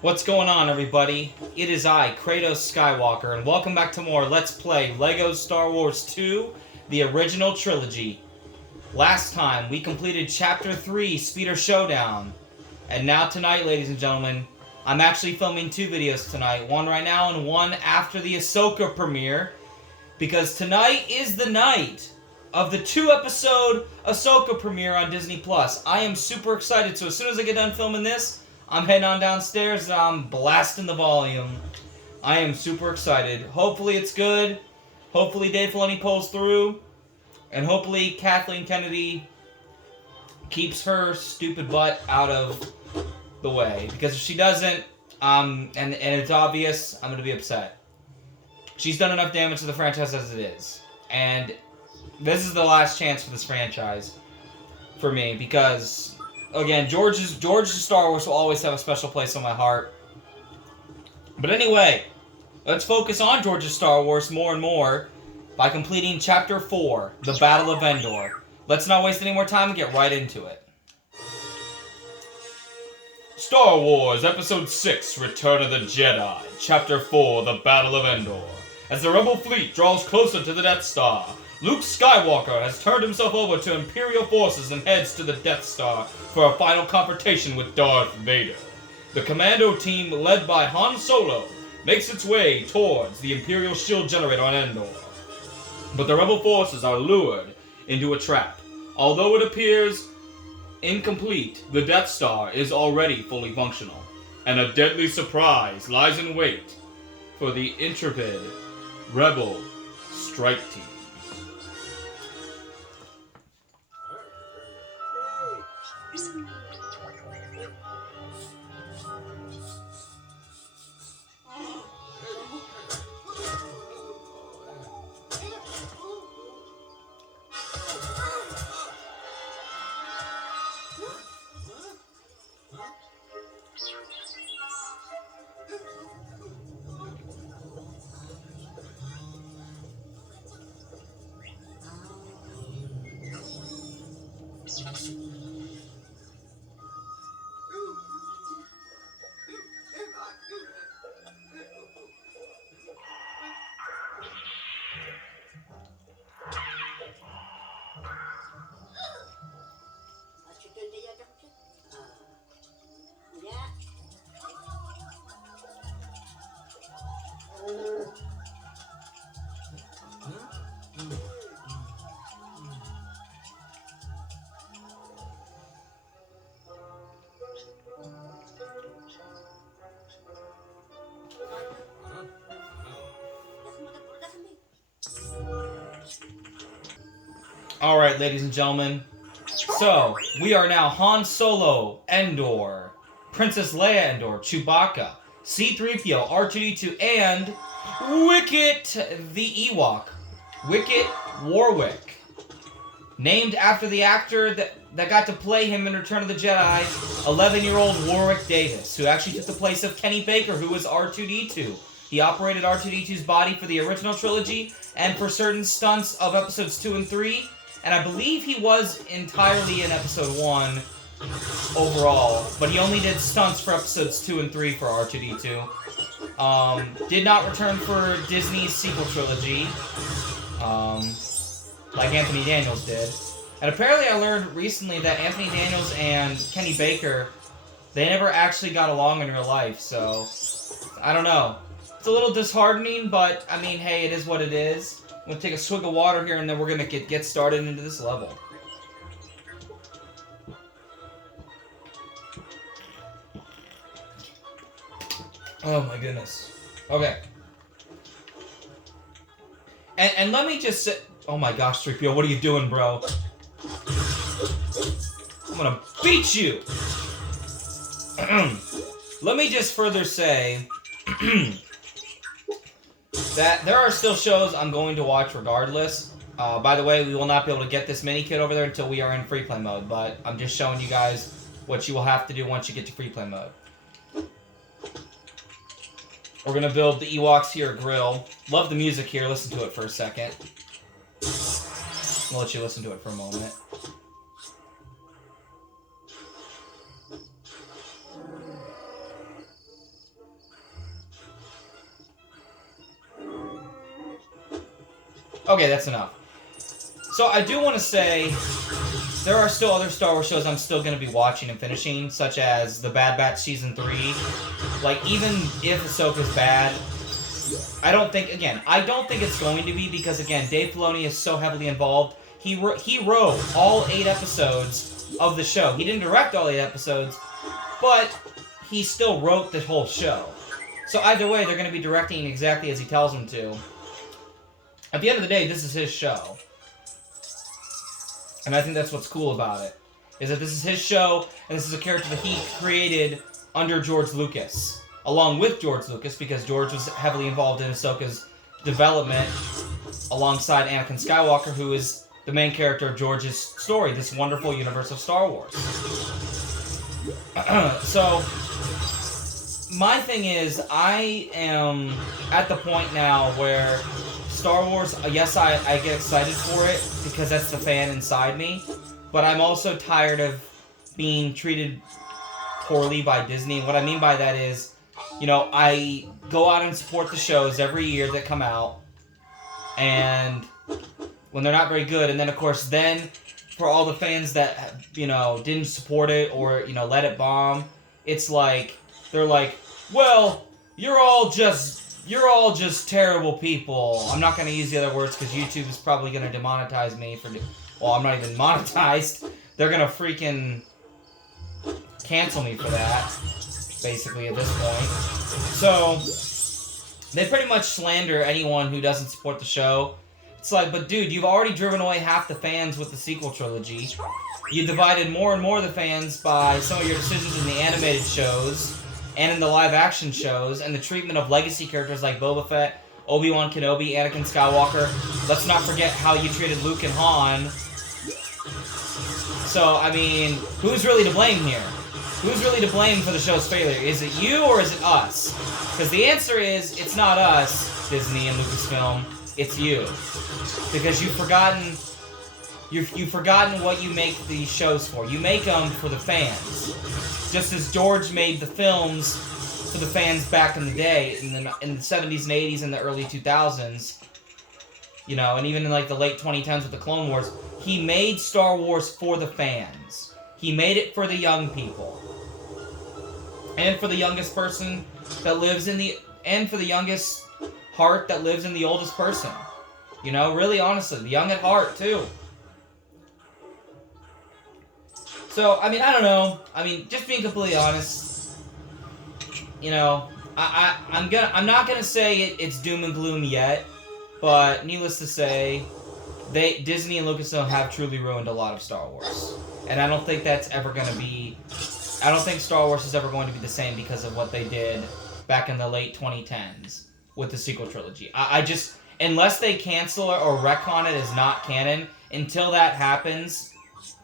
What's going on, everybody? It is I, Kratos Skywalker, and welcome back to more Let's Play LEGO Star Wars 2, the original trilogy. Last time, we completed Chapter 3, Speeder Showdown. And now tonight, ladies and gentlemen, I'm actually filming two videos tonight. One right now and one after the Ahsoka premiere. Because tonight is the night of the 2-episode Ahsoka premiere on Disney+. I am super excited, so as soon as I get done filming this, I'm heading on downstairs and I'm blasting the volume. I am super excited. Hopefully it's good. Hopefully Dave Filoni pulls through. And hopefully Kathleen Kennedy keeps her stupid butt out of the way. Because if she doesn't, and it's obvious, I'm going to be upset. She's done enough damage to the franchise as it is. And this is the last chance for this franchise for me. Because, again, George's Star Wars will always have a special place in my heart. But anyway, let's focus on George's Star Wars more and more by completing Chapter 4, The Battle of Endor. Let's not waste any more time and get right into it. Star Wars Episode 6, Return of the Jedi, Chapter 4, The Battle of Endor. As the Rebel fleet draws closer to the Death Star, Luke Skywalker has turned himself over to Imperial forces and heads to the Death Star for a final confrontation with Darth Vader. The commando team, led by Han Solo, makes its way towards the Imperial shield generator on Endor. But the Rebel forces are lured into a trap. Although it appears incomplete, the Death Star is already fully functional, and a deadly surprise lies in wait for the intrepid Rebel strike team. Alright, ladies and gentlemen. So, we are now Han Solo, Endor, Princess Leia Endor, Chewbacca, C-3PO, R2-D2, and Wicket the Ewok. Wicket Warwick. Named after the actor that got to play him in Return of the Jedi, 11-year-old Warwick Davis, who actually took the place of Kenny Baker, who was R2-D2. He operated R2-D2's body for the original trilogy and for certain stunts of episodes 2 and 3. And I believe he was entirely in episode 1 overall, but he only did stunts for episodes 2 and 3 for R2-D2. Did not return for Disney's sequel trilogy, like Anthony Daniels did. And apparently I learned recently that Anthony Daniels and Kenny Baker, they never actually got along in real life, so I don't know. It's a little disheartening, but I mean, hey, it is what it is. I'm going to take a swig of water here, and then we're going to get started into this level. Oh my goodness. Okay. And let me just say... Oh my gosh, 3PO, what are you doing, bro? I'm going to beat you! Let me just further say... that there are still shows I'm going to watch regardless. By the way, we will not be able to get this mini kit over there until we are in free play mode, but I'm just showing you guys what you will have to do once you get to free play mode. We're going to build the Ewoks here grill. Love the music here. Listen to it for a second. I'll let you listen to it for a moment. Okay, that's enough. So I do want to say, there are still other Star Wars shows I'm still going to be watching and finishing, such as The Bad Batch Season 3. Like, even if Ahsoka's bad, I don't think it's going to be, because, again, Dave Filoni is so heavily involved. He wrote all 8 episodes of the show. He didn't direct all 8 episodes, but he still wrote the whole show. So either way, they're going to be directing exactly as he tells them to. At the end of the day, this is his show. And I think that's what's cool about it, is that this is his show, and this is a character that he created under George Lucas, along with George Lucas, because George was heavily involved in Ahsoka's development, alongside Anakin Skywalker, who is the main character of George's story, this wonderful universe of Star Wars. So, my thing is, I am at the point now where Star Wars, yes, I get excited for it because that's the fan inside me, but I'm also tired of being treated poorly by Disney. And what I mean by that is, you know, I go out and support the shows every year that come out, and when they're not very good, and then, of course, then for all the fans that, you know, didn't support it or, you know, let it bomb, it's like, they're like, well, you're all just terrible people. I'm not going to use the other words because YouTube is probably going to demonetize me for... Well, I'm not even monetized. They're going to freaking cancel me for that, basically, at this point. So, they pretty much slander anyone who doesn't support the show. It's like, but dude, you've already driven away half the fans with the sequel trilogy. You divided more and more of the fans by some of your decisions in the animated shows and in the live-action shows, and the treatment of legacy characters like Boba Fett, Obi-Wan Kenobi, Anakin Skywalker. Let's not forget how you treated Luke and Han. So, I mean, who's really to blame here? Who's really to blame for the show's failure? Is it you or is it us? Because the answer is, it's not us, Disney and Lucasfilm. It's you. Because you've forgotten what you make these shows for. You make them for the fans. Just as George made the films for the fans back in the day, in the 70s and 80s and the early 2000s, you know, and even in like the late 2010s with the Clone Wars, he made Star Wars for the fans. He made it for the young people. And for the youngest person that lives in the... And for the youngest heart that lives in the oldest person. You know, really honestly, the young at heart, too. So, I mean, I don't know. I mean, just being completely honest, you know, I'm not gonna say it's doom and gloom yet, but needless to say, Disney and Lucasfilm have truly ruined a lot of Star Wars, and I don't think that's ever gonna be. I don't think Star Wars is ever going to be the same because of what they did back in the late 2010s with the sequel trilogy. I just, unless they cancel it or retcon it as not canon, until that happens,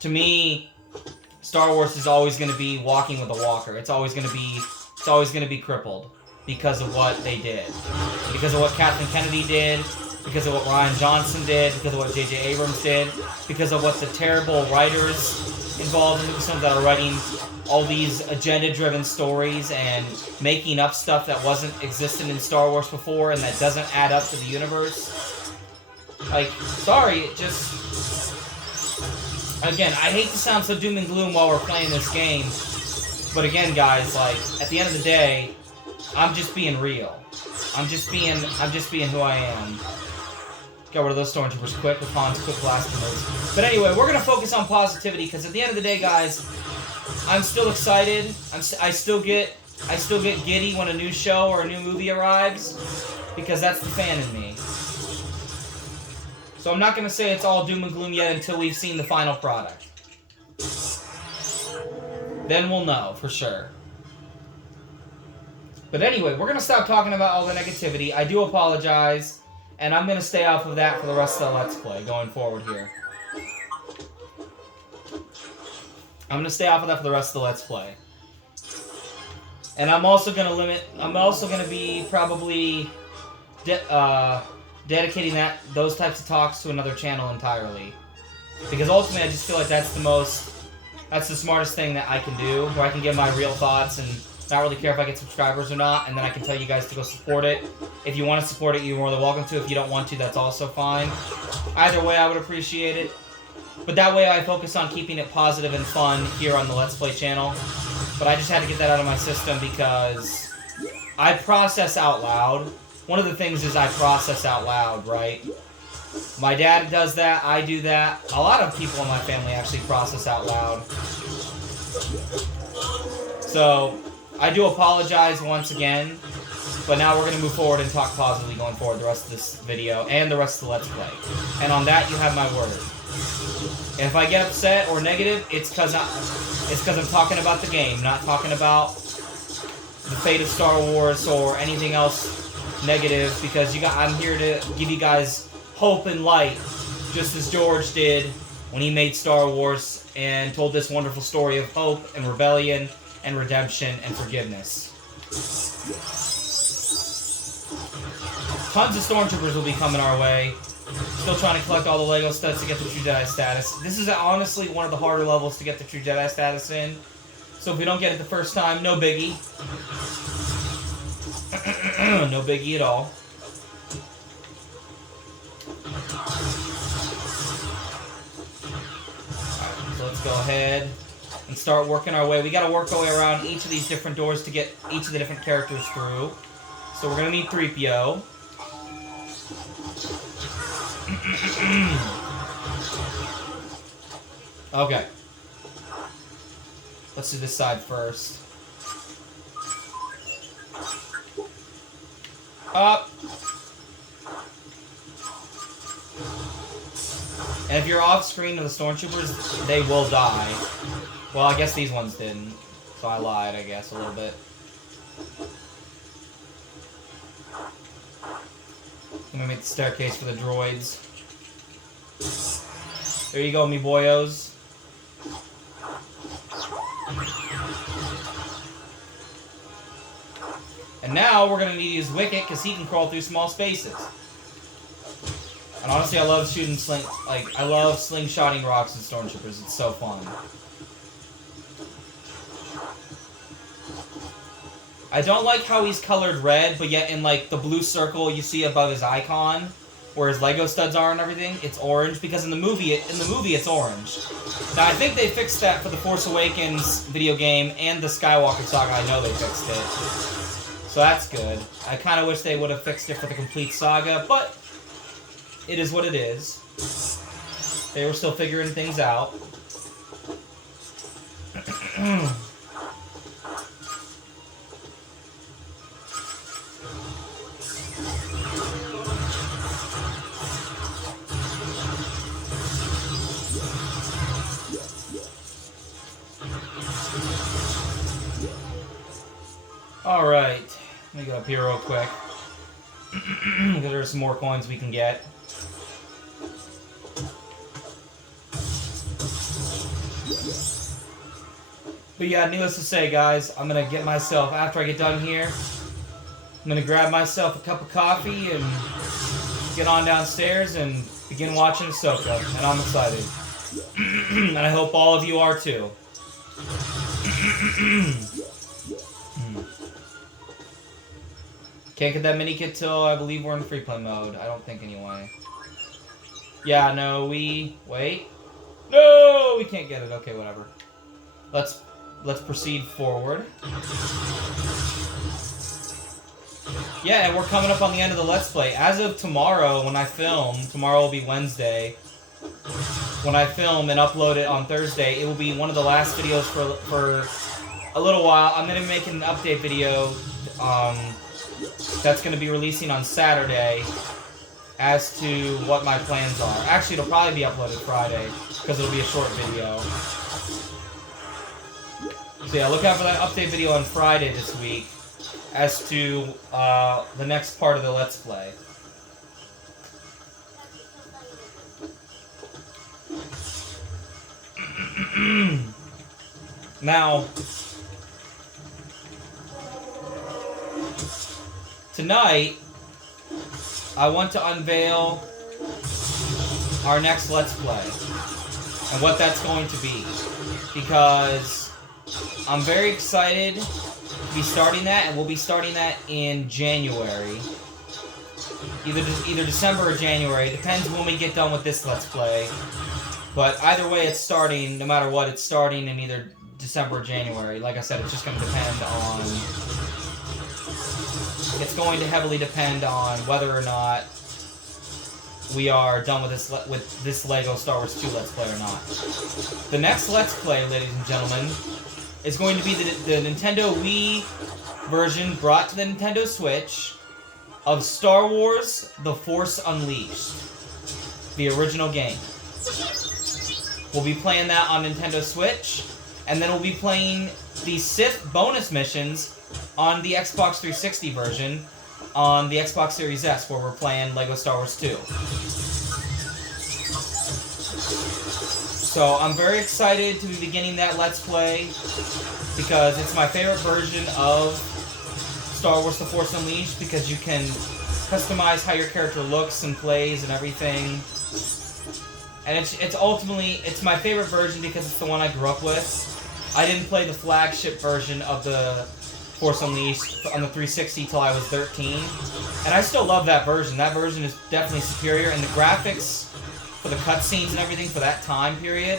to me, Star Wars is always going to be walking with a walker. It's always going to be crippled because of what they did. Because of what Kathleen Kennedy did, because of what Rian Johnson did, because of what J.J. Abrams did, because of what the terrible writers involved in Lucasfilm that are writing all these agenda-driven stories and making up stuff that wasn't existent in Star Wars before and that doesn't add up to the universe. Like, sorry, it just... Again, I hate to sound so doom and gloom while we're playing this game, but again, guys, like, at the end of the day, I'm just being real. I'm just being who I am. Got rid of those stormtroopers quick with Han's quick blasting moves. But anyway, we're gonna focus on positivity, because at the end of the day, guys, I'm still excited. I still get giddy when a new show or a new movie arrives, because that's the fan in me. So I'm not going to say it's all doom and gloom yet until we've seen the final product. Then we'll know, for sure. But anyway, we're going to stop talking about all the negativity. I do apologize, and I'm going to stay off of that for the rest of the Let's Play going forward here. I'm going to stay off of that for the rest of the Let's Play. And I'm also going to be probably... dedicating those types of talks to another channel entirely. Because ultimately I just feel like that's the smartest thing that I can do, where I can give my real thoughts and Not really care if I get subscribers or not, and then I can tell you guys to go support it. If you want to support it, you're more than welcome to. If you don't want to, that's also fine. Either way, I would appreciate it. But that way I focus on keeping it positive and fun here on the Let's Play channel. But I just had to get that out of my system because I process out loud. One of the things is I process out loud, right? My dad does that, I do that. A lot of people in my family actually process out loud. So, I do apologize once again. But now we're going to move forward and talk positively going forward the rest of this video and the rest of the Let's Play. And on that, you have my word. If I get upset or negative, it's because I'm talking about the game, not talking about the fate of Star Wars or anything else negative, because I'm here to give you guys hope and light, just as George did when he made Star Wars and told this wonderful story of hope and rebellion and redemption and forgiveness. Tons of stormtroopers will be coming our way. Still trying to collect all the Lego studs to get the True Jedi status. This is honestly one of the harder levels to get the True Jedi status in. So if we don't get it the first time, no biggie. No biggie at all. Alright, so let's go ahead and start working our way. We gotta work our way around each of these different doors to get each of the different characters through. So we're gonna need 3PO. Okay. Let's do this side first. Up. And if you're off screen with the stormtroopers, they will die. Well, I guess these ones didn't. So I lied, I guess, a little bit. I'm gonna make the staircase for the droids. There you go, me boyos. And now we're gonna need to use Wicket because he can crawl through small spaces. And honestly, I love shooting I love slingshotting rocks and stormtroopers. It's so fun. I don't like how he's colored red, but yet in like the blue circle you see above his icon, where his Lego studs are and everything, it's orange because in the movie it's orange. Now I think they fixed that for the Force Awakens video game and the Skywalker saga. I know they fixed it, so that's good. I kind of wish they would have fixed it for the complete saga, but it is what it is. They were still figuring things out. Alright, let me go up here real quick. Because there's some more coins we can get. But yeah, needless to say, guys, I'm going to get myself, after I get done here, I'm going to grab myself a cup of coffee and get on downstairs and begin watching Ahsoka. And I'm excited. And I hope all of you are too. Can't get that mini kit till I believe we're in free play mode. I don't think anyway. Yeah, no, wait. No, we can't get it. Okay, whatever. Let's proceed forward. Yeah, and we're coming up on the end of the Let's Play. As of tomorrow, when I film, tomorrow will be Wednesday. When I film and upload it on Thursday, it will be one of the last videos for a little while. I'm going to be making an update video that's going to be releasing on Saturday as to what my plans are. Actually, it'll probably be uploaded Friday because it'll be a short video. So yeah, look out for that update video on Friday this week as to the next part of the Let's Play. Now, tonight, I want to unveil our next Let's Play and what that's going to be, because I'm very excited be starting that, and we'll be starting that in January. Either December or January. It depends when we get done with this Let's Play. But either way, it's starting. No matter what, it's starting in either December or January. Like I said, it's just going to depend on... It's going to heavily depend on whether or not we are done with this Lego Star Wars 2 Let's Play or not. The next Let's Play, ladies and gentlemen, is going to be the Nintendo Wii version brought to the Nintendo Switch of Star Wars The Force Unleashed, the original game. We'll be playing that on Nintendo Switch, and then we'll be playing the Sith bonus missions on the Xbox 360 version on the Xbox Series S, where we're playing Lego Star Wars 2. So I'm very excited to be beginning that Let's Play, because it's my favorite version of Star Wars The Force Unleashed, because you can customize how your character looks and plays and everything. And it's ultimately, it's my favorite version because it's the one I grew up with. I didn't play the flagship version of the Force Unleashed on the 360 till I was 13. And I still love that version. That version is definitely superior, and the graphics for the cutscenes and everything for that time period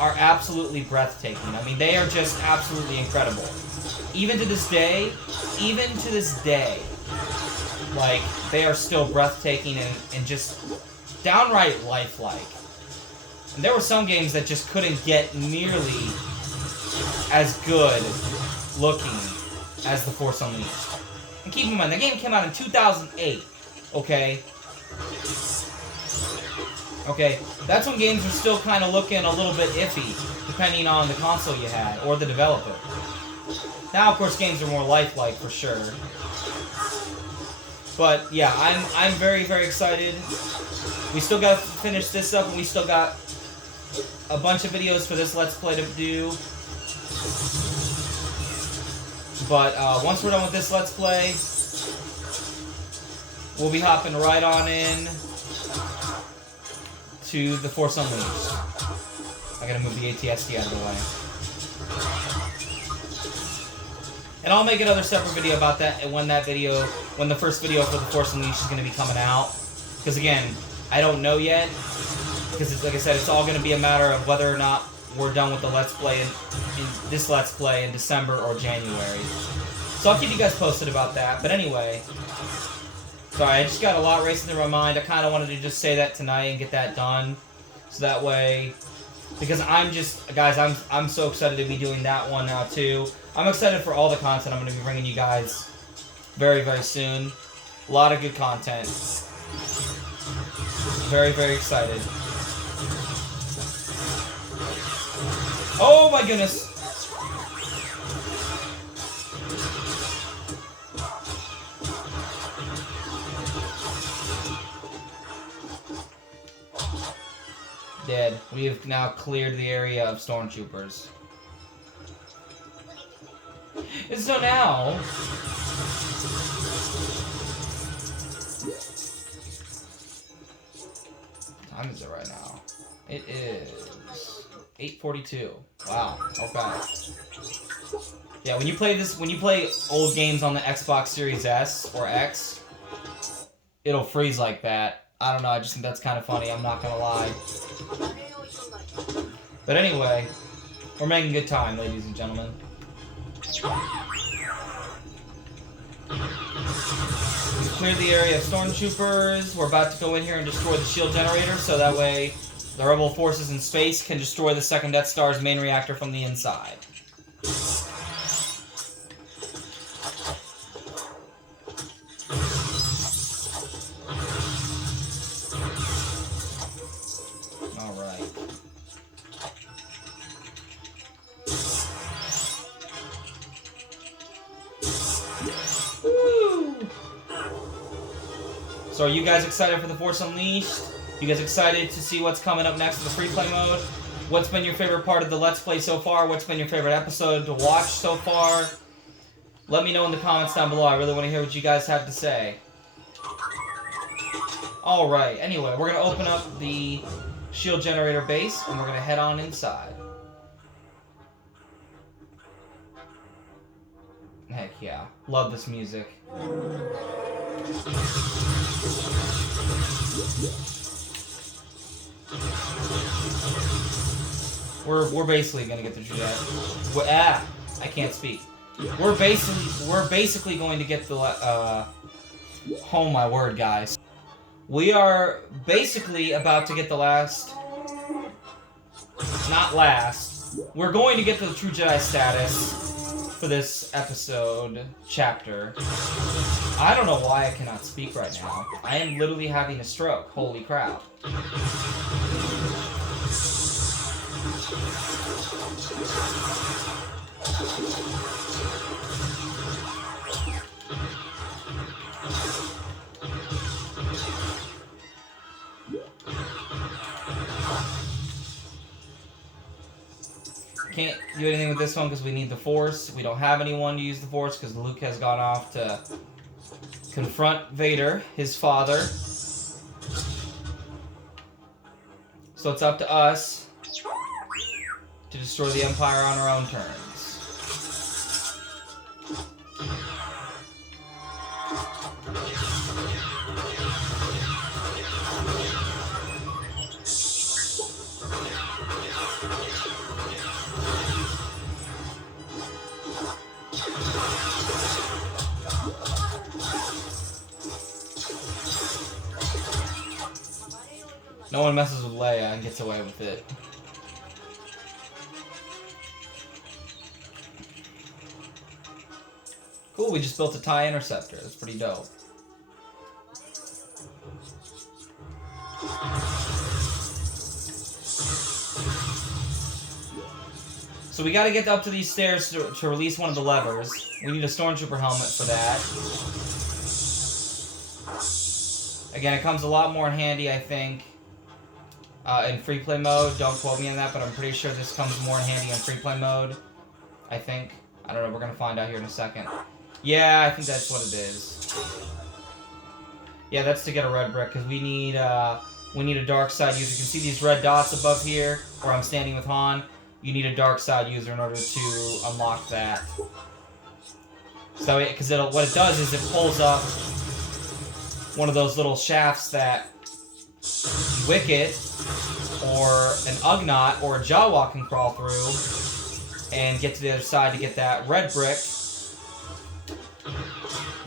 are absolutely breathtaking. I mean, they are just absolutely incredible. Even to this day, like, they are still breathtaking and just downright lifelike. And there were some games that just couldn't get nearly as good looking as The Force Unleashed. And keep in mind, the game came out in 2008, okay? Okay, that's when games were still kind of looking a little bit iffy, depending on the console you had, or the developer. Now, of course, games are more lifelike, for sure. But, yeah, I'm very, very excited. We still got to finish this up, and we still got a bunch of videos for this Let's Play to do. But once we're done with this Let's Play, we'll be hopping right on in to The Force Unleashed. I gotta move the ATSD out of the way. And I'll make another separate video about that, and when the first video for The Force Unleashed is gonna be coming out. Because again, I don't know yet. Because like I said, it's all gonna be a matter of whether or not we're done with the Let's Play in this Let's Play in December or January. So I'll keep you guys posted about that. But anyway, sorry, I just got a lot racing through my mind. I kind of wanted to just say that tonight and get that done, so that way, because I'm so excited to be doing that one now too. I'm excited for all the content I'm going to be bringing you guys very, very soon. A lot of good content. Very, very excited. Oh my goodness! Dead. We have now cleared the area of stormtroopers. And so now... What time is it right now? It is 8:42. Wow. Okay. Yeah, when you play old games on the Xbox Series S or X, it'll freeze like that. I don't know, I just think that's kind of funny, I'm not gonna lie. But anyway, we're making good time, ladies and gentlemen. We've cleared the area of stormtroopers. We're about to go in here and destroy the shield generator, so that way the rebel forces in space can destroy the second Death Star's main reactor from the inside. Alright. Woo! So are you guys excited for The Force Unleashed? You guys excited to see what's coming up next in the free play mode? What's been your favorite part of the Let's Play so far? What's been your favorite episode to watch so far? Let me know in the comments down below. I really want to hear what you guys have to say. Alright, anyway, we're going to open up the shield generator base, and we're going to head on inside. Hey, yeah. Love this music. We're basically gonna get the Jedi. I can't speak. We're basically going to get the oh my word, guys. We are basically about to get the last. Not last. We're going to get the True Jedi status for this episode chapter. I don't know why I cannot speak right now. I am literally having a stroke. Holy crap. Can't do anything with this one because we need the Force. We don't have anyone to use the Force because Luke has gone off to confront Vader, his father. So it's up to us to destroy the Empire on our own terms. No one messes with Leia and gets away with it. Cool, we just built a TIE Interceptor. That's pretty dope. So we gotta get up to these stairs to release one of the levers. We need a Stormtrooper helmet for that. Again, it comes a lot more handy, I think, in free play mode. Don't quote me on that, but I'm pretty sure this comes more handy in free play mode. I think. I don't know, we're gonna find out here in a second. Yeah, I think that's what it is. Yeah, that's to get a red brick, because we need a dark side user. You can see these red dots above here, where I'm standing with Han. You need a dark side user in order to unlock that. So, because what it does is it pulls up one of those little shafts that Wicket or an Ugnaught or a Jawa can crawl through and get to the other side to get that red brick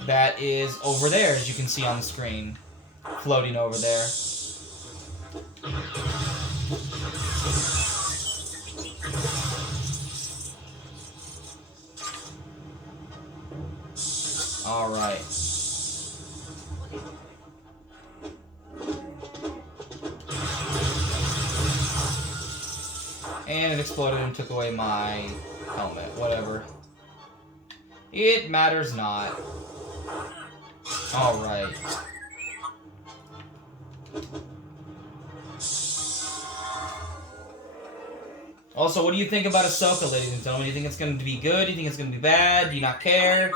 that is over there, as you can see on the screen, floating over there. Alright. And it exploded and took away my helmet. Whatever. It matters not. Alright. Also, what do you think about Ahsoka, ladies and gentlemen? Do you think it's going to be good? Do you think it's going to be bad? Do you not care?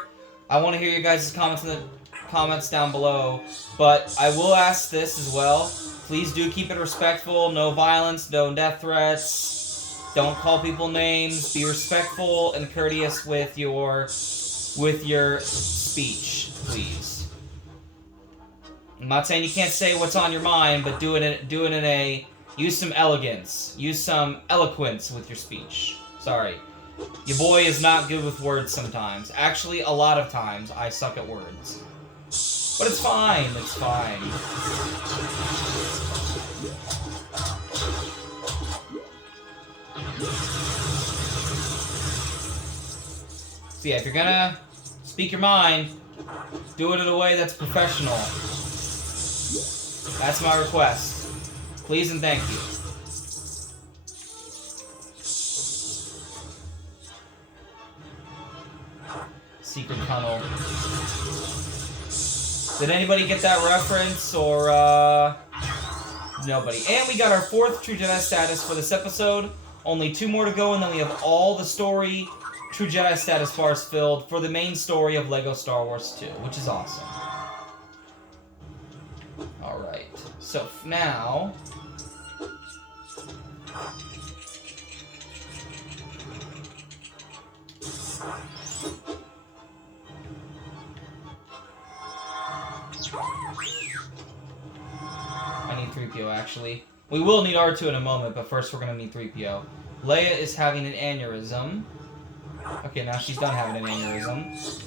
I want to hear your guys' comments in the comments down below. But I will ask this as well. Please do keep it respectful. No violence, no death threats. Don't call people names. Be respectful and courteous with your speech, please. I'm not saying you can't say what's on your mind, but do it in a use some elegance, use some eloquence with your speech. Sorry, your boy is not good with words sometimes. Actually, a lot of times I suck at words, but it's fine. It's fine. So yeah, if you're gonna speak your mind, do it in a way that's professional. That's my request. Please and thank you. Secret tunnel. Did anybody get that reference, or nobody? And we got our 4th True Jedi status for this episode. Only 2 more to go, and then we have all the story True Jedi status bars filled for the main story of LEGO Star Wars 2, which is awesome. Alright, so now... 3PO, actually. We will need R2 in a moment, but first we're going to need 3PO. Leia is having an aneurysm. Okay, now she's done having an aneurysm.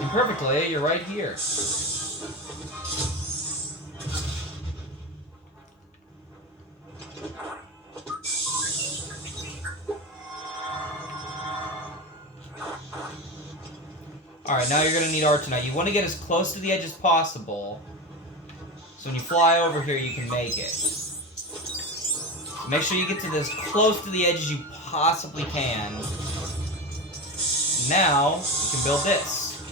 And perfect, Leia, you're right here. Alright, now you're going to need R2. Now, you want to get as close to the edge as possible. So when you fly over here, you can make it. Make sure you get to as close to the edge as you possibly can. Now, you can build this.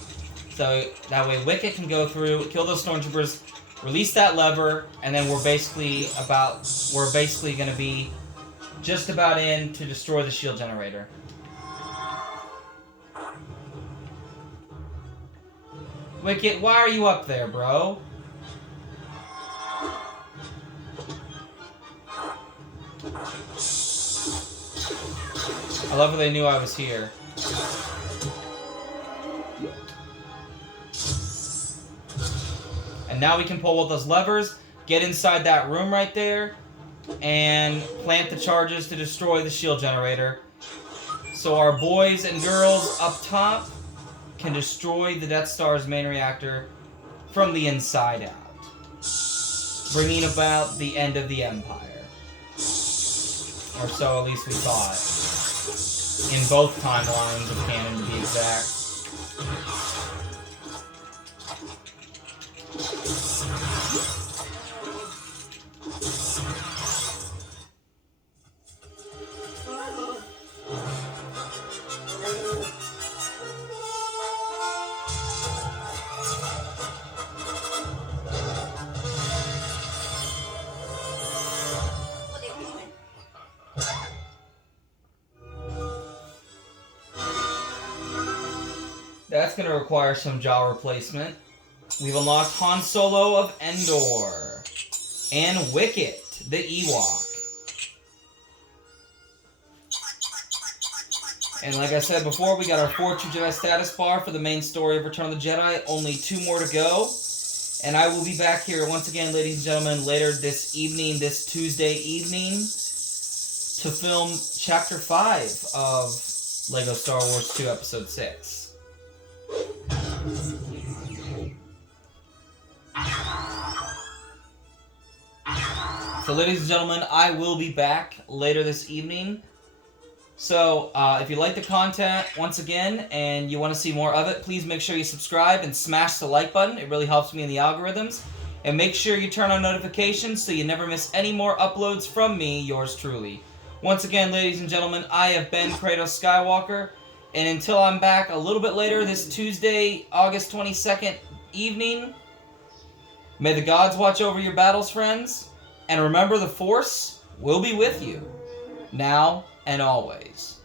So that way Wicket can go through, kill those stormtroopers, release that lever, and then we're basically going to be just about in to destroy the shield generator. Wicket, why are you up there, bro? I love how they knew I was here. And now we can pull all those levers, get inside that room right there, and plant the charges to destroy the shield generator. So our boys and girls up top can destroy the Death Star's main reactor from the inside out, bringing about the end of the Empire. Or so at least we thought. In both timelines of canon, to be exact. That's going to require some jaw replacement. We've unlocked Han Solo of Endor. And Wicket, the Ewok. And like I said before, we got our 4 True Jedi status bar for the main story of Return of the Jedi. Only 2 more to go. And I will be back here once again, ladies and gentlemen, later this evening, this Tuesday evening, to film Chapter 5 of LEGO Star Wars 2 Episode 6. So, ladies and gentlemen, I will be back later this evening. So, if you like the content, once again, and you want to see more of it, please make sure you subscribe and smash the like button. It really helps me in the algorithms. And make sure you turn on notifications so you never miss any more uploads from me, yours truly. Once again, ladies and gentlemen, I have been Kratos Skywalker. And until I'm back a little bit later this Tuesday, August 22nd evening, may the gods watch over your battles, friends. And remember, the Force will be with you, now and always.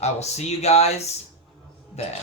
I will see you guys then.